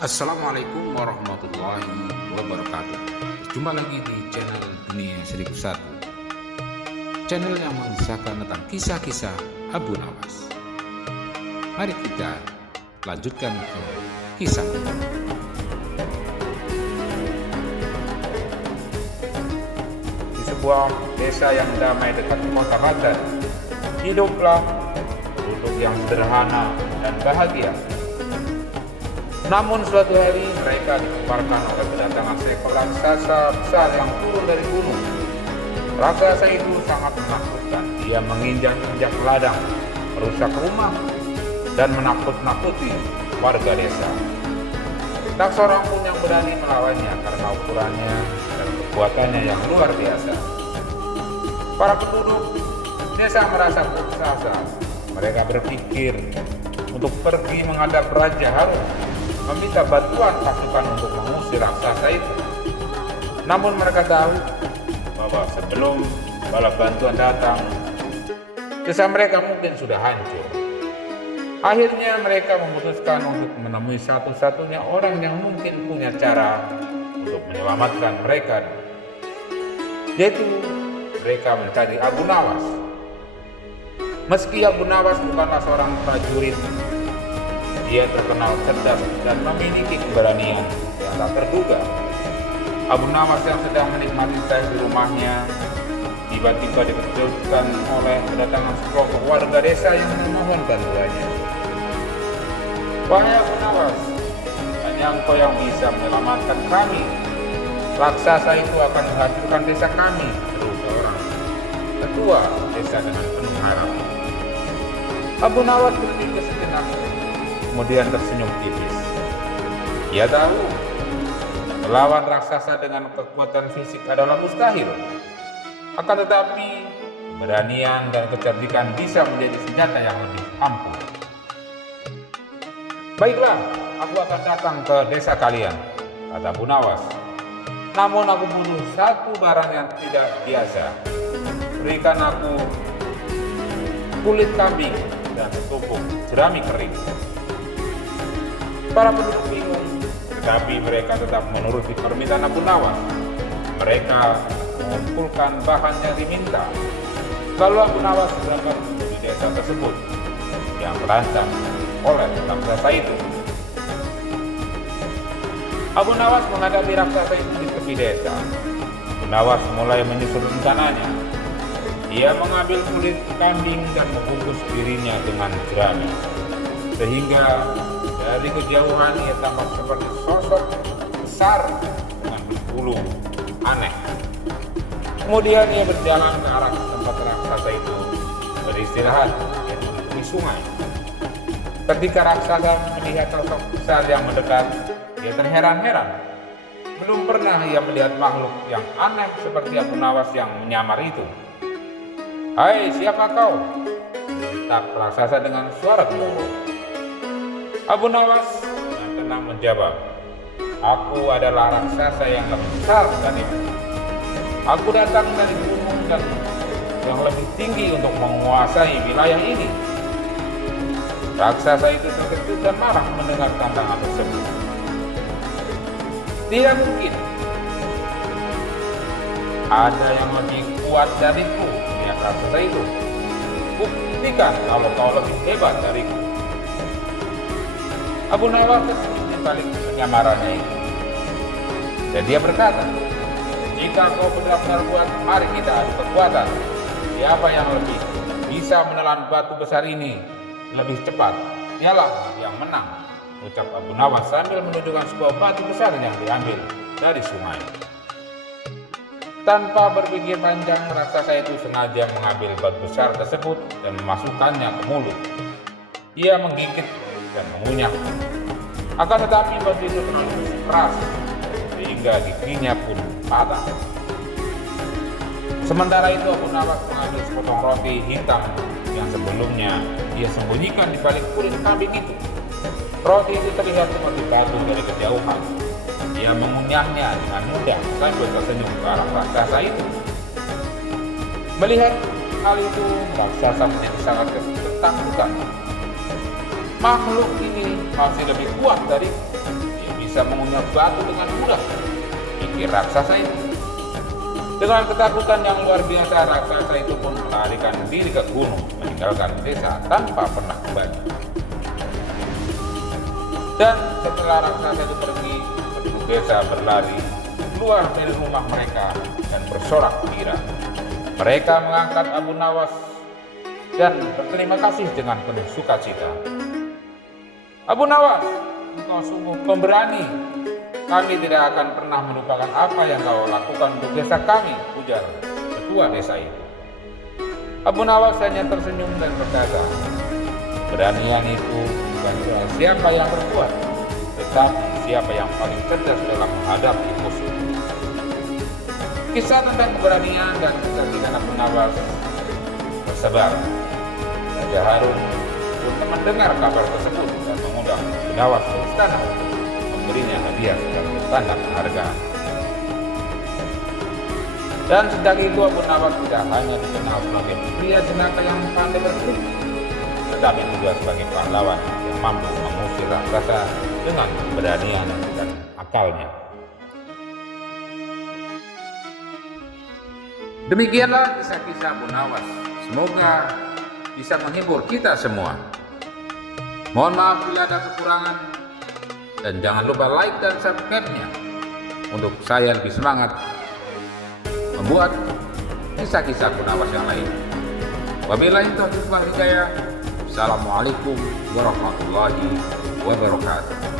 Assalamualaikum warahmatullahi wabarakatuh. Jumpa lagi di channel Dunia 1001, channel yang mengisahkan tentang kisah-kisah Abu Nawas. Mari kita lanjutkan ke kisah. Di sebuah desa yang damai dekat kota Baghdad, hiduplah penduduk yang sederhana dan bahagia. Namun suatu hari mereka digemparkan oleh kedatangan seekor raksasa besar yang turun dari gunung. Raksasa itu sangat menakutkan. Dia menginjak-injak ladang, merusak rumah, dan menakut-nakuti warga desa. Tak seorang pun yang berani melawannya karena ukurannya dan kekuatannya yang luar biasa. Para penduduk desa merasa putus asa. Mereka berpikir untuk pergi menghadap Raja Harun, meminta bantuan pasukan untuk mengusir raksasa itu. Namun mereka tahu bahwa sebelum bala bantuan datang, desa mereka mungkin sudah hancur. Akhirnya mereka memutuskan untuk menemui satu-satunya orang yang mungkin punya cara untuk menyelamatkan mereka, yaitu mereka mencari Abu Nawas. Meski Abu Nawas bukanlah seorang prajurit, dia terkenal cerdas dan memiliki keberanian yang tak terduga. Abu Nawas yang sedang menikmati teh di rumahnya tiba-tiba dikejutkan oleh kedatangan sekelompok warga desa yang memohon bantuannya. "Wahai Abu Nawas, hanya engkau yang bisa menyelamatkan kami. Raksasa itu akan menghancurkan desa kami," seru seorang ketua desa dengan penuh harap. Abu Nawas berpikir sejenak, kemudian tersenyum tipis. Ia tahu melawan raksasa dengan kekuatan fisik adalah mustahil. Akan tetapi keberanian dan kecerdikan bisa menjadi senjata yang lebih ampuh. "Baiklah, aku akan datang ke desa kalian," kata Abu Nawas. "Namun aku butuh satu barang yang tidak biasa. Berikan aku kulit kambing dan setumpuk jerami kering." Para penduduk bingung, tetapi mereka tetap menuruti permintaan Abu Nawas. Mereka mengumpulkan bahan yang diminta. Lalu Abu Nawas berangkat menuju desa tersebut yang terancam oleh raksasa itu. Abu Nawas menghadapi raksasa itu di tepi desa. Abu Nawas mulai menyusun rencananya. Dia mengambil kulit kambing dan membungkus dirinya dengan jerami, sehingga dari kejauhan ia tampak seperti sosok besar dengan berbulu aneh. Kemudian ia berjalan ke arah tempat raksasa itu beristirahat, yaitu di sungai. Ketika raksasa melihat sosok besar yang mendekat, ia terheran-heran. Belum pernah ia melihat makhluk yang aneh seperti Abu Nawas yang menyamar itu. "Hai, siapa kau?" bentak raksasa dengan suara gemuruh. Abu Nawas dengan tenang menjawab, "Aku adalah raksasa yang lebih besar darimu. Aku datang dari gunung dan yang lebih tinggi untuk menguasai wilayah ini." Raksasa itu terkejut dan marah mendengar tantangan tersebut. "Tidak mungkin. Ada yang lebih kuat dariku," ya raksasa itu. "Buktikan kalau kau lebih hebat dariku." Abu Nawas tersenyum di balik penyamarannya itu, dan dia berkata, "Jika kau benar-benar kuat, mari kita adu kekuatan. Siapa yang lebih bisa menelan batu besar ini lebih cepat, dialah yang menang," ucap Abu Nawas sambil menunjukkan sebuah batu besar yang diambil dari sungai. Tanpa berpikir panjang, raksasa itu sengaja mengambil batu besar tersebut dan memasukkannya ke mulut. Ia menggigit dan mengunyah. Akan tetapi batu itu terlalu keras sehingga giginya pun patah. Sementara itu Abu Nawas mengambil sepotong roti hitam yang sebelumnya dia sembunyikan di balik kulit kambing itu. Roti itu terlihat seperti batu dari kejauhan. Dia mengunyahnya dengan mudah sambil tersenyum ke arah raksasa itu. Melihat hal itu, raksasa menjadi sangat ketakutan. "Makhluk ini masih lebih kuat dari," dia bisa mengunyah batu dengan mudah, pikir raksasa itu. Dengan ketakutan yang luar biasa, raksasa itu pun melarikan diri ke gunung, meninggalkan desa tanpa pernah kembali. Dan setelah raksasa itu pergi, penduduk desa berlari keluar dari rumah mereka dan bersorak gembira. Mereka mengangkat Abu Nawas dan berterima kasih dengan penuh sukacita. Abu Nawas, engkau sungguh pemberani. Kami tidak akan pernah melupakan apa yang kau lakukan untuk desa kami, ujar ketua desa itu. Abu Nawas hanya tersenyum dan berkata, "Keberanian itu bukan soal siapa yang berbuat, tetapi siapa yang paling cerdas dalam menghadapi musuh." Kisah tentang keberanian dan kecerdasan Abu Nawas tersebar. Raja Harun pun mendengar kabar tersebut dan mengundang Abu Nawas ke istana untuk memberinya hadiah sebagai tanda penghargaan. Dan sejak itu Abu Nawas tidak hanya dikenal sebagai pria jenaka yang pandai bertrik, tetapi juga sebagai pahlawan yang mampu mengusir raksasa dengan keberanian dan akalnya. Demikianlah kisah-kisah Abu Nawas. Semoga bisa menghibur kita semua. Mohon maaf bila ada kekurangan, dan jangan lupa like dan subscribe-nya untuk saya lebih semangat membuat kisah-kisah Abu Nawas yang lain. Wabillahi taufiq wal hidayah. Assalamualaikum warahmatullahi wabarakatuh.